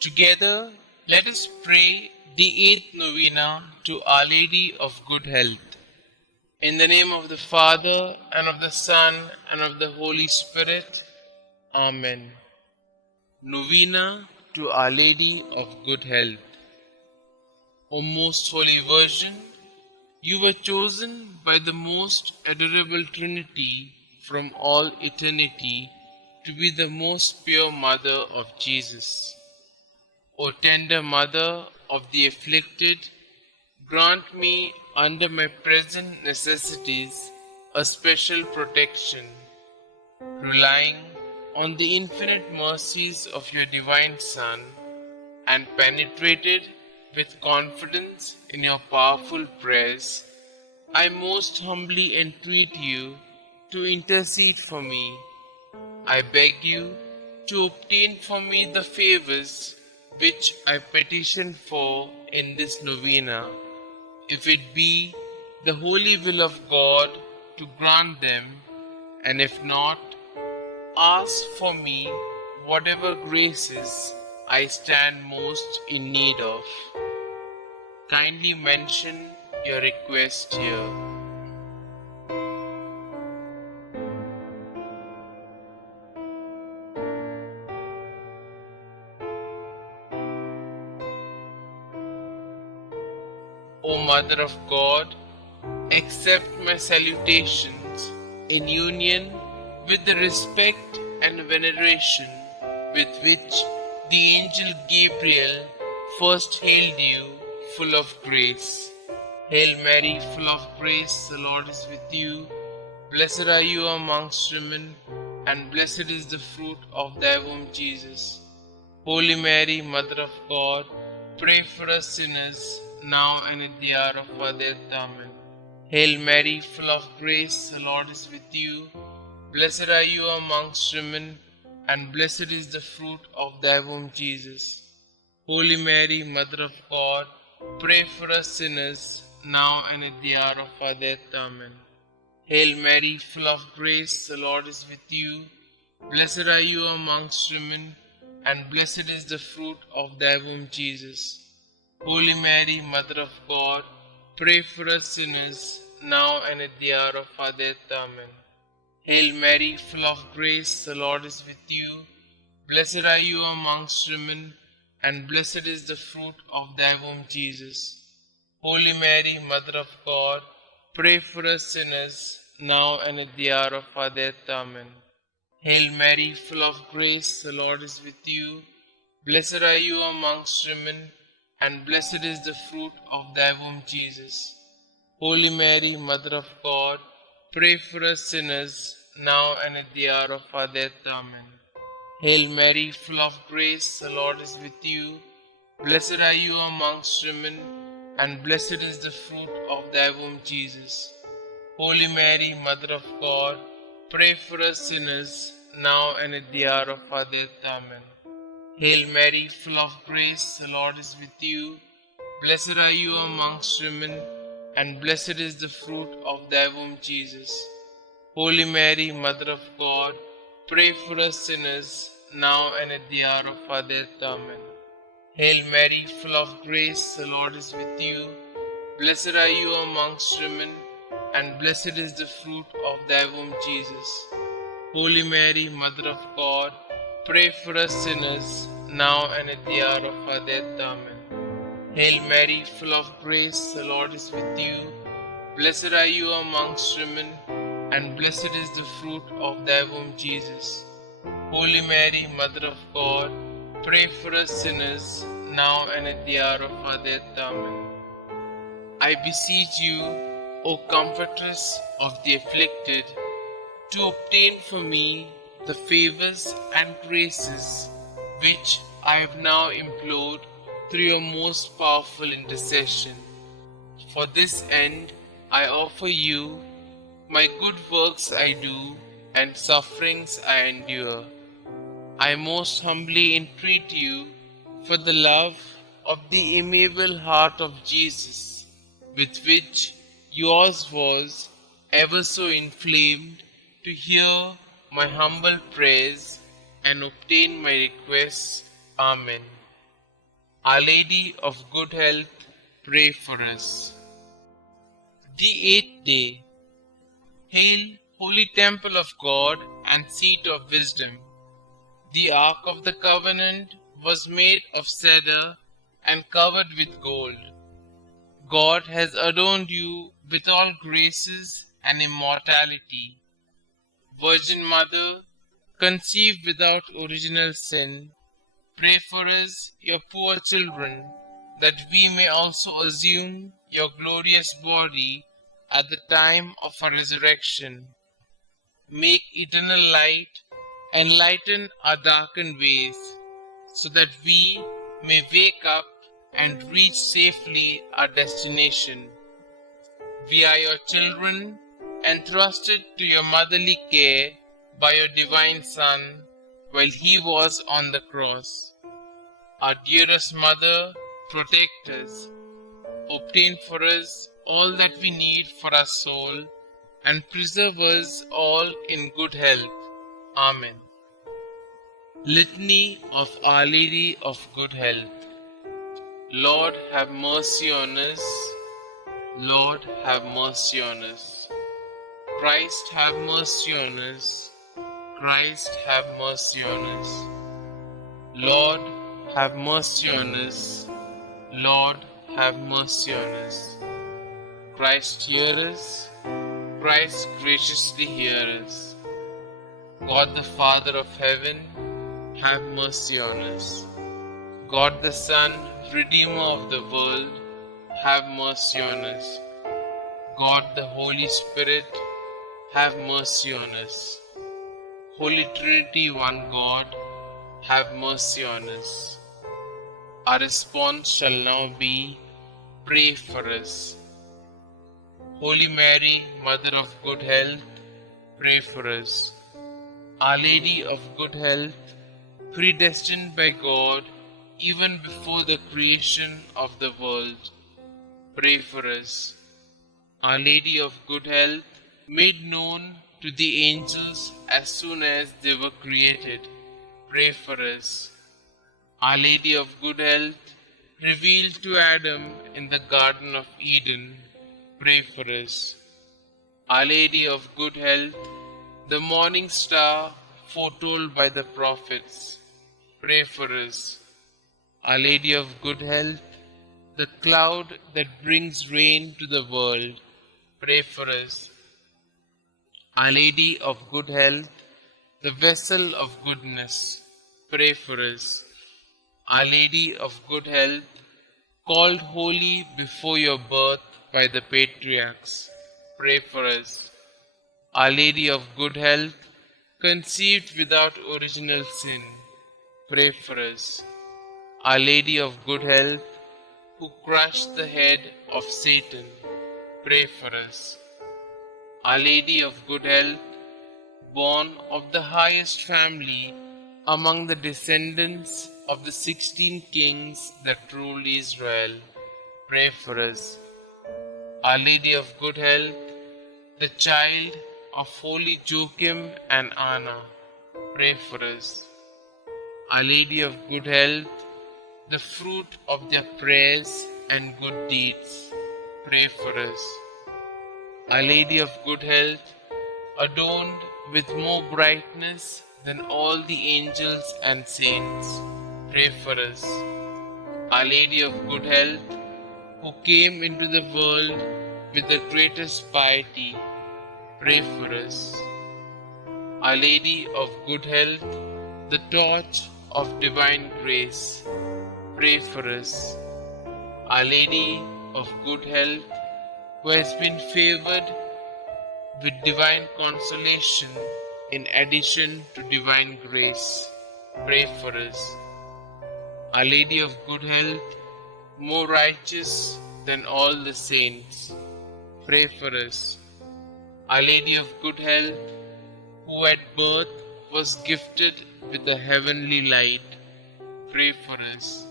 Together, let us pray the eighth novena to Our Lady of Good Health. In the name of the Father, and of the Son, and of the Holy Spirit. Amen. Novena to Our Lady of Good Health. O most Holy Virgin, you were chosen by the most adorable Trinity from all eternity to be the most pure Mother of Jesus. O tender Mother of the afflicted, grant me under my present necessities a special protection, relying on the infinite mercies of your divine Son, and penetrated with confidence in your powerful prayers. I most humbly entreat you to intercede for me. I beg you to obtain for me the favors which I petition for in this novena, if it be the holy will of God to grant them, and if not, ask for me whatever graces I stand most in need of. Kindly mention your request here. O Mother of God, accept my salutations in union with the respect and veneration with which the angel Gabriel first hailed you, full of grace. Hail Mary, full of grace, the Lord is with you. Blessed are you amongst women, and blessed is the fruit of thy womb, Jesus. Holy Mary, Mother of God, pray for us sinners, now and at the hour of our death. Amen. Hail Mary, full of grace, the Lord is with you. Blessed are you amongst women, and blessed is the fruit of thy womb, Jesus. Holy Mary, Mother of God, pray for us sinners, now and at the hour of our death. Amen. Hail Mary, full of grace, the Lord is with you. Blessed are you amongst women, and blessed is the fruit of thy womb, Jesus. Holy Mary, Mother of God, pray for us sinners, now and at the hour of our death. Amen. Hail Mary, full of grace, the Lord is with you. Blessed are you amongst women, and blessed is the fruit of thy womb, Jesus. Holy Mary, Mother of God, pray for us sinners, now and at the hour of our death. Amen. Hail Mary, full of grace, the Lord is with you. Blessed are you amongst women, and blessed is the fruit of thy womb, Jesus. Holy Mary, Mother of God, pray for us sinners, now and at the hour of our death. Amen. Hail Mary, full of grace, the Lord is with you. Blessed are you amongst women, and blessed is the fruit of thy womb, Jesus. Holy Mary, Mother of God, pray for us sinners, now and at the hour of our death. Amen. Hail Mary, full of grace, the Lord is with you. Blessed are you amongst women, and blessed is the fruit of thy womb, Jesus. Holy Mary, Mother of God, pray for us sinners, now and at the hour of our death. Amen. Hail Mary, full of grace, the Lord is with you. Blessed are you amongst women, and blessed is the fruit of thy womb, Jesus. Holy Mary, Mother of God, pray for us sinners, now and at the hour of our death. Amen. Hail Mary, full of grace, the Lord is with you. Blessed are you amongst women, and blessed is the fruit of thy womb, Jesus. Holy Mary, Mother of God, pray for us sinners, now and at the hour of our death. Amen. I beseech you, O Comfortress of the afflicted, to obtain for me the favors and graces which I have now implored through your most powerful intercession. For this end I offer you my good works I do and sufferings I endure. I most humbly entreat you for the love of the amiable heart of Jesus, with which yours was ever so inflamed, to hear my humble prayers and obtain my requests. Amen. Our Lady of Good Health, pray for us. The eighth day. Hail, holy temple of God and seat of wisdom. The ark of the covenant was made of cedar and covered with gold. God has adorned you with all graces and immortality. Virgin Mother, conceived without original sin, pray for us, your poor children, that we may also assume your glorious body at the time of our resurrection. Make eternal light enlighten our darkened ways, so that we may wake up and reach safely our destination. We are your children, entrusted to your motherly care by your divine Son while he was on the cross. Our dearest Mother, protect us, obtain for us all that we need for our soul, and preserve us all in good health. Amen. Litany of Our Lady of Good Health. Lord, have mercy on us. Lord, have mercy on us. Christ, have mercy on us. Christ, have mercy on us. Lord, have mercy on us. Lord, have mercy on us. Christ, hear us. Christ, graciously hear us. God the Father of heaven, have mercy on us. God the Son, Redeemer of the world, have mercy on us. God the Holy Spirit, have mercy on us. Holy Trinity, one God, have mercy on us. Our response shall now be, pray for us. Holy Mary, Mother of Good Health, pray for us. Our Lady of Good Health, predestined by God even before the creation of the world, pray for us. Our Lady of Good Health, made known to the angels as soon as they were created, pray for us. Our Lady of Good Health, revealed to Adam in the Garden of Eden, pray for us. Our Lady of Good Health, the morning star foretold by the prophets, pray for us. Our Lady of Good Health, the cloud that brings rain to the world, pray for us. Our Lady of Good Health, the vessel of goodness, pray for us. Our Lady of Good Health, called holy before your birth by the patriarchs, pray for us. Our Lady of Good Health, conceived without original sin, pray for us. Our Lady of Good Health, who crushed the head of Satan, pray for us. Our Lady of Good Health, born of the highest family among the descendants of the 16 kings that ruled Israel, pray for us. Our Lady of Good Health, the child of holy Joachim and Anna, pray for us. Our Lady of Good Health, the fruit of their prayers and good deeds, pray for us. Our Lady of Good Health, adorned with more brightness than all the angels and saints, pray for us. Our Lady of Good Health, who came into the world with the greatest piety, pray for us. Our Lady of Good Health, the torch of divine grace, pray for us. Our Lady of Good Health, who has been favored with divine consolation in addition to divine grace, pray for us. Our Lady of Good Health, more righteous than all the saints, pray for us. Our Lady of Good Health, who at birth was gifted with the heavenly light, pray for us.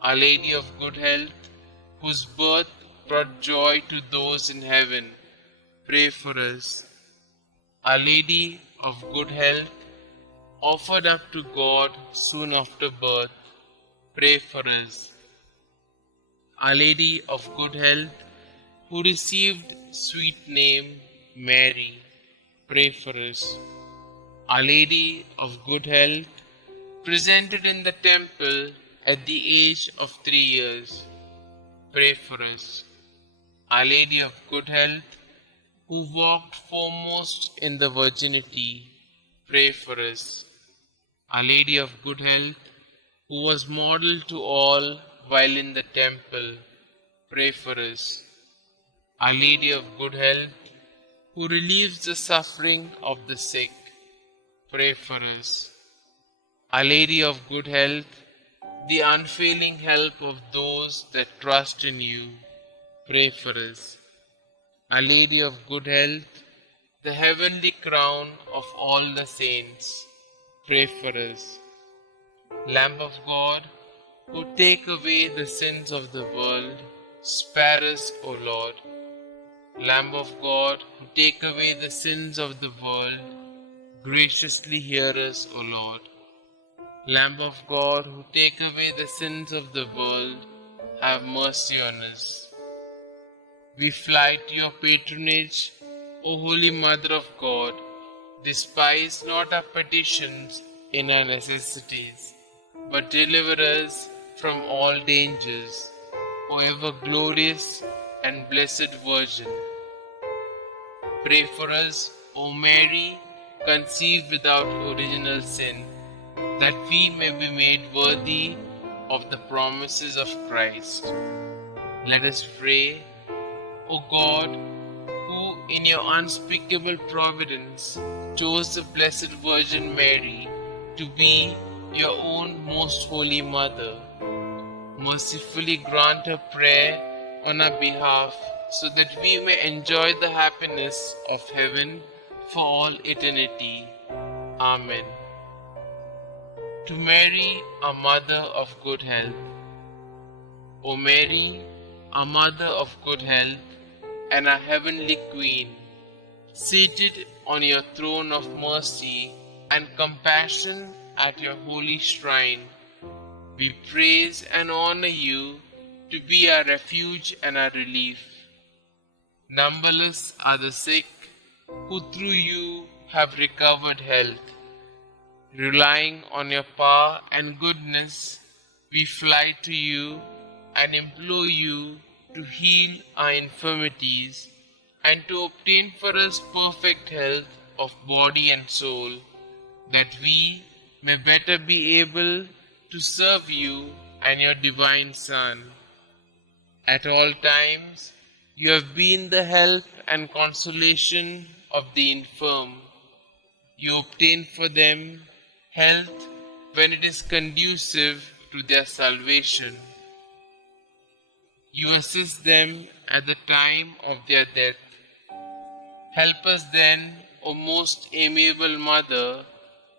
Our Lady of Good Health, whose birth brought joy to those in heaven, pray for us. Our Lady of Good Health, offered up to God soon after birth, pray for us. Our Lady of Good Health, who received sweet name Mary, pray for us. Our Lady of Good Health, presented in the temple at the age of 3 years, pray for us. Our Lady of Good Health, who walked foremost in the virginity, pray for us. Our Lady of Good Health, who was model to all while in the temple, pray for us. Our Lady of Good Health, who relieves the suffering of the sick, pray for us. Our Lady of Good Health, the unfailing help of those that trust in you, pray for us. Our Lady of Good Health, the heavenly crown of all the saints, pray for us. Lamb of God, who take away the sins of the world, spare us, O Lord. Lamb of God, who take away the sins of the world, graciously hear us, O Lord. Lamb of God, who take away the sins of the world, have mercy on us. We fly to your patronage, O Holy Mother of God. Despise not our petitions in our necessities, but deliver us from all dangers, O ever glorious and blessed Virgin. Pray for us, O Mary, conceived without original sin, that we may be made worthy of the promises of Christ. Let us pray. O God, who in your unspeakable providence chose the Blessed Virgin Mary to be your own most holy mother, mercifully grant her prayer on our behalf, so that we may enjoy the happiness of heaven for all eternity. Amen. To Mary, our Mother of Good Health. O Mary, our Mother of Good Health, and our Heavenly Queen, seated on your throne of mercy and compassion at your holy shrine, we praise and honor you to be our refuge and our relief. Numberless are the sick who through you have recovered health. Relying on your power and goodness, we fly to you and implore you to heal our infirmities and to obtain for us perfect health of body and soul, that we may better be able to serve you and your divine Son. At all times, you have been the help and consolation of the infirm. You obtain for them health when it is conducive to their salvation. You assist them at the time of their death. Help us then, O most amiable Mother,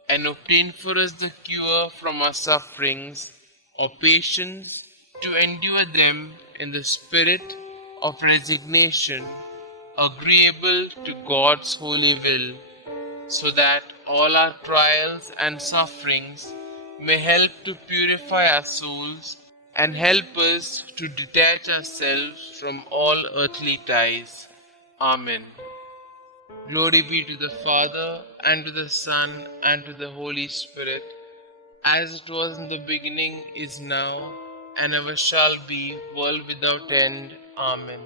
and obtain for us the cure from our sufferings, or patience to endure them in the spirit of resignation, agreeable to God's holy will, so that all our trials and sufferings may help to purify our souls and help us to detach ourselves from all earthly ties. Amen. Glory be to the Father, and to the Son, and to the Holy Spirit, as it was in the beginning, is now, and ever shall be, world without end. Amen.